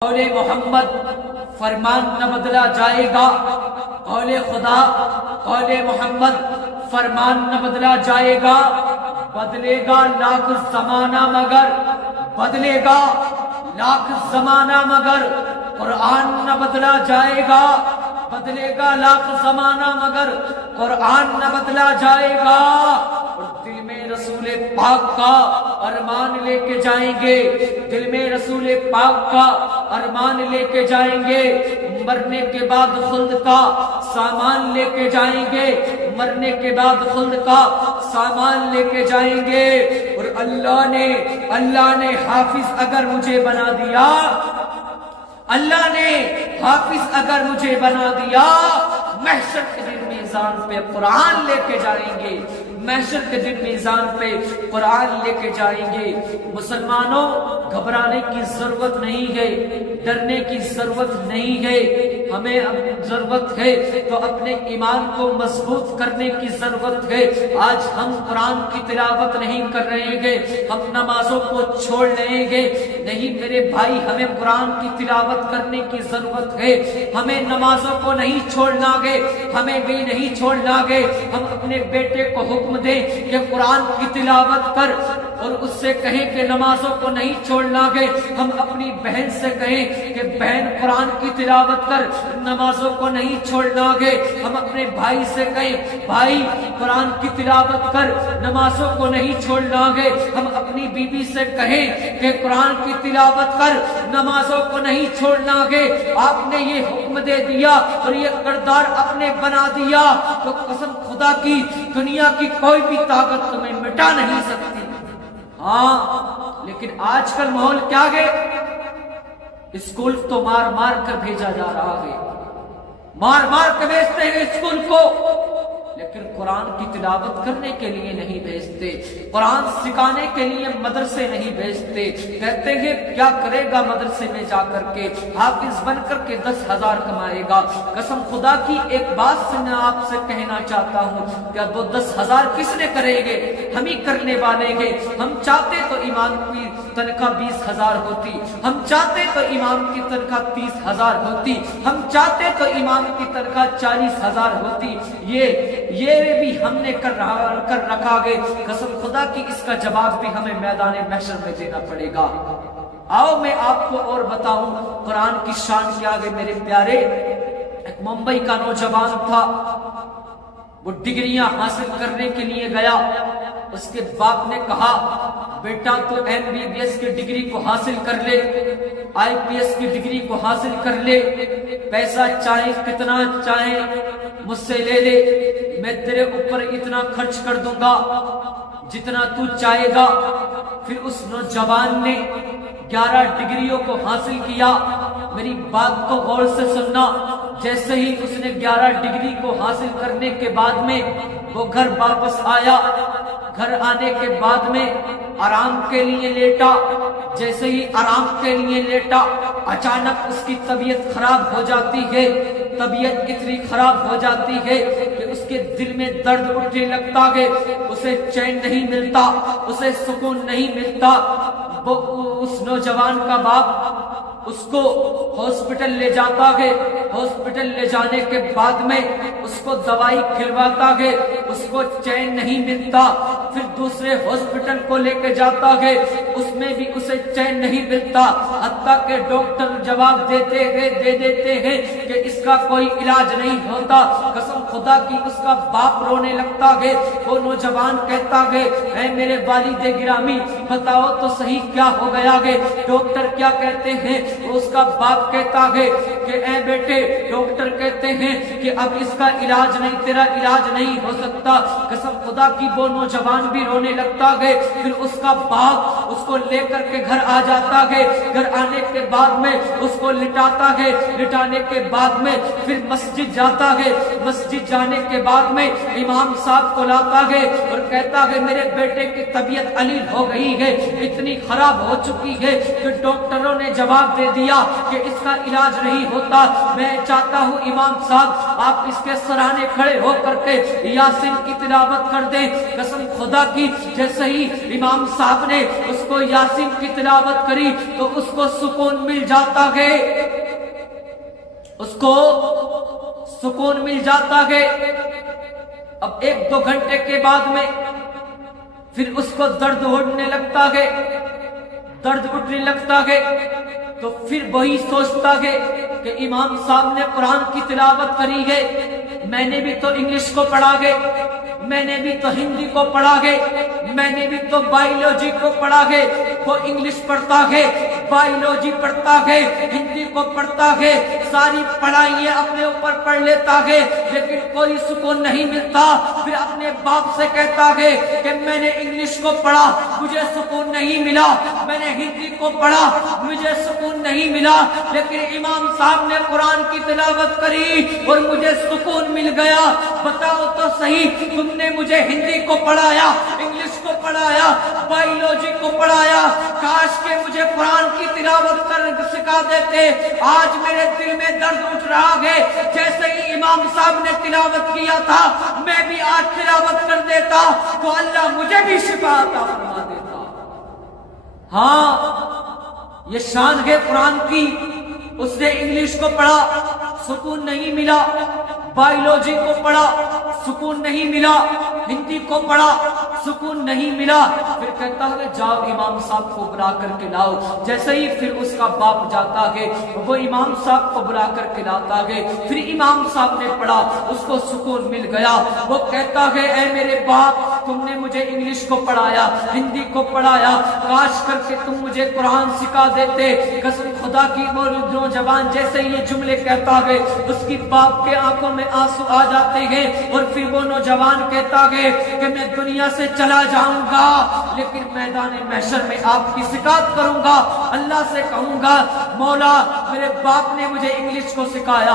قول محمد فرمان نہ بدلا جائے گا، قول خدا قول محمد فرمان نہ بدلا جائے گا، بدلے گا لاکھ زمانہ مگر بدلے گا لاکھ زمانہ مگر قرآن نہ بدلا جائے گا، بدلے گا لاکھ زمانہ مگر قرآن نہ بدلا جائے گا۔ اور دل میں رسول پاک کا ارمان لے کے جائیں گے، دل میں رسول پاک کا ارمان لے کے جائیں گے، مرنے کے بعد خلد کا سامان لے کے جائیں گے، مرنے کے بعد خلد کا سامان لے کے جائیں گے۔ اور اللہ نے حافظ اگر مجھے بنا دیا، اللہ نے حافظ اگر مجھے بنا دیا، محشر کے دن میزان پہ قرآن لے کے جائیں گے، محشر کے دن میزان پہ قرآن لے کے جائیں گے۔ مسلمانوں، گھبرانے کی ضرورت نہیں ہے، ڈرنے کی ضرورت نہیں ہے، ہمیں ضرورت ہے تو اپنے ایمان کو مضبوط کرنے کی ضرورت ہے۔ آج ہم قرآن کی تلاوت نہیں کر رہے ہیں، ہم نمازوں کو چھوڑ رہے ہیں، نہیں میرے بھائی، ہمیں قرآن کی تلاوت کرنے کی ضرورت ہے، ہمیں نمازوں کو نہیں چھوڑنا ہے، ہمیں بھی نہیں چھوڑنا ہے۔ ہم اپنے بیٹے کو حکم دیں کہ قرآن کی تلاوت کر، اور اس سے کہیں کہ نمازوں کو نہیں چھوڑنا ہے۔ ہم اپنی بہن سے کہیں کہ بہن قرآن کی تلاوت کر، نمازوں کو نہیں چھوڑنا ہے۔ ہم اپنے بھائی سے کہیں بھائی قرآن کی تلاوت کر، نمازوں کو نہیں چھوڑنا ہے۔ ہم اپنی بیوی سے کہیں کہ قرآن کی تلاوت کر، نمازوں کو نہیں چھوڑنا ہے۔ آپ نے یہ حکم دے دیا اور یہ کردار اپنے بنا دیا تو قسم خدا کی دنیا کی کوئی بھی طاقت تمہیں مٹا نہیں سکتی۔ ہاں، لیکن آج کل ماحول کیا ہے؟ اسکول تو مار مار کر بھیجا جا رہا ہے، مار مار کر بھیجتے ہیں اسکول کو، لیکن قرآن کی تلاوت کرنے کے لیے نہیں بھیجتے، قرآن سکھانے کے لیے مدرسے نہیں بھیجتے۔ کہتے ہیں کیا کرے گا مدرسے میں جا کر کے، حافظ بن کر کے 10,000 کمائے گا۔ قسم خدا کی ایک بات سے میں آپ سے کہنا چاہتا ہوں کہ وہ 10,000 کس نے کریں گے؟ ہم ہی کرنے والے ہیں۔ ہم چاہتے تو امام کی تنخواہ 20,000 ہوتی، ہم چاہتے تو امام کی تنخواہ 30,000 ہوتی، ہم چاہتے تو امام کی تنخواہ 40,000 ہوتی۔ یہ بھی ہم نے کر رکھا گے۔ قسم خدا کی اس کا جواب بھی ہمیں میدان محشر میں دینا پڑے گا۔ آؤ میں آپ کو اور بتاؤں قرآن کی شان کیا ہے میرے پیارے۔ ایک ممبئی کا نوجوان تھا، وہ ڈگریاں حاصل کرنے کے لیے گیا، اس کے باپ نے کہا بیٹا تو MBBS کی ڈگری کو حاصل کر لے، IPS کی ڈگری کو حاصل کر لے، پیسہ چاہے کتنا چاہے مجھ سے لے لے، میں تیرے اوپر اتنا خرچ کر دوں گا جتنا تو چاہے گا۔ پھر اس نوجوان نے 11 ڈگریوں کو حاصل کیا۔ میری بات کو غور سے سننا، جیسے ہی اس نے 11 ڈگری کو حاصل کرنے کے بعد میں وہ گھر واپس آیا، گھر آنے کے بعد میں آرام کے لیے لیٹا، جیسے ہی آرام کے لیے لیٹا اچانک اس کی طبیعت خراب ہو جاتی ہے، طبیعت اتنی خراب ہو جاتی ہے کہ اس کے دل میں درد اٹھنے لگتا ہے، اسے چین نہیں ملتا، اسے سکون نہیں ملتا۔ اس نوجوان کا باپ اس کو ہاسپٹل لے جاتا ہے، ہاسپٹل لے جانے کے بعد میں اس کو دوائی کھلواتا ہے، اس کو چین نہیں ملتا۔ پھر دوسرے ہاسپٹل کو لے کے جاتا ہے، اس میں بھی اسے چین نہیں ملتا، حتیٰ کہ ڈاکٹر جواب دے دیتے ہیں کہ اس کا کوئی علاج نہیں ہوتا۔ قسم خدا کی اس کا باپ رونے لگتا ہے۔ وہ نوجوان کہتا ہے اے میرے والد گرامی بتاؤ تو صحیح کیا ہو گیا ہے، ڈاکٹر کیا کہتے ہیں؟ اس کا باپ کہتا ہے کہ اے بیٹے ڈاکٹر کہتے ہیں کہ اب اس کا علاج نہیں، تیرا علاج نہیں ہو سکتا۔ قسم خدا کی وہ نوجوان بھی رونے لگتا ہے۔ پھر اس کا باپ اس کو لے کر کے گھر آ جاتا ہے، گھر آنے کے بعد میں اس کو لٹاتا ہے، لٹانے کے بعد میں پھر مسجد جاتا ہے، مسجد جانے کے بعد میں امام صاحب کو لاتا ہے اور کہتا ہے میرے بیٹے کی طبیعت علیل ہو گئی ہے، اتنی خراب ہو چکی ہے کہ ڈاکٹروں نے جواب دے دیا کہ اس کا علاج نہیں ہوتا۔ میں چاہتا ہوں امام صاحب آپ اس کے سرانے کھڑے ہو کر کے یاسین کی تلاوت کر دیں۔ قسم خدا کی جیسے ہی امام صاحب نے اس کو یاسین کی تلاوت کری تو اس کو سکون مل جاتا ہے، اس کو سکون مل جاتا ہے۔ اب 1-2 گھنٹے کے بعد میں پھر اس کو درد اٹھنے لگتا ہے، درد اٹھنے لگتا ہے، تو پھر وہی سوچتا ہے کہ امام صاحب نے قرآن کی تلاوت کری ہے، میں نے بھی تو انگلش کو پڑھا ہے، میں نے بھی تو ہندی کو پڑھا ہے، میں نے بھی تو بایولوجی کو پڑھا ہے۔ وہ انگلش پڑھتا ہے، بایولوجی پڑھتا ہے، ہندی کو پڑھتا ہے، ساری پڑھائیاں اپنے اوپر پڑھ لیتا ہے، لیکن کوئی سکون نہیں ملتا۔ پھر اپنے باپ سے کہتا ہے کہ میں نے انگلش کو پڑھا، مجھے سکون نہیں ملا، میں نے ہندی کو پڑھا، مجھے سکون نہیں ملا، لیکن امام صاحب نے قرآن کی تلاوت کری اور مجھے سکون مل گیا۔ بتاؤ تو صحیح، تم نے مجھے ہندی کو پڑھایا، انگلش کو پڑھایا، بایولوجی کو پڑھایا، کاش کہ مجھے قرآن کی تلاوت کر سکھا دیتے۔ آج میرے دل میں درد اٹھ رہا ہے، جیسے ہی امام صاحب نے تلاوت کیا تھا میں بھی آج تلاوت کر دیتا تو اللہ مجھے بھی شفا عطا فرما دیتا۔ ہاں، یہ شان ہے قرآن کی۔ اس نے انگلش کو پڑھا، سکون نہیں ملا، بایولوجی کو پڑھا، سکون نہیں ملا، ہندی کو پڑھا، سکون نہیں ملا۔ پھر کہتا ہے جاؤ امام صاحب کو بلا کر کے لاؤ۔ جیسے ہی پھر اس کا باپ جاتا ہے، وہ امام صاحب کو بلا کر کے لاتا ہے، پھر امام صاحب نے پڑھا، اس کو سکون مل گیا۔ وہ کہتا ہے اے میرے باپ، تم نے مجھے انگلش کو پڑھایا، ہندی کو پڑھایا، کاش کر کے تم مجھے قرآن سکھا دیتے۔ قسم خدا کی، وہ نوجوان جیسے یہ جملے کہتا ہے اس کی باپ کے آنکھوں میں آنسو آ جاتے ہیں، اور پھر وہ نوجوان کہتا ہے کہ میں دنیا سے چلا جاؤں گا لیکن میدان محشر میں آپ کی شکایت کروں گا، اللہ سے کہوں گا مولا میرے باپ نے مجھے انگلش کو سکھایا،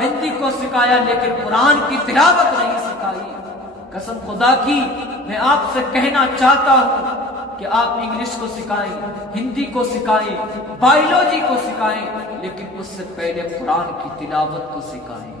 ہندی کو سکھایا، لیکن قرآن کی تلاوت نہیں سکھائی۔ قسم خدا کی، میں آپ سے کہنا چاہتا ہوں کہ آپ انگلش کو سکھائیں، ہندی کو سکھائیں، بایولوجی کو سکھائیں، لیکن اس سے پہلے قرآن کی تلاوت کو سکھائیں۔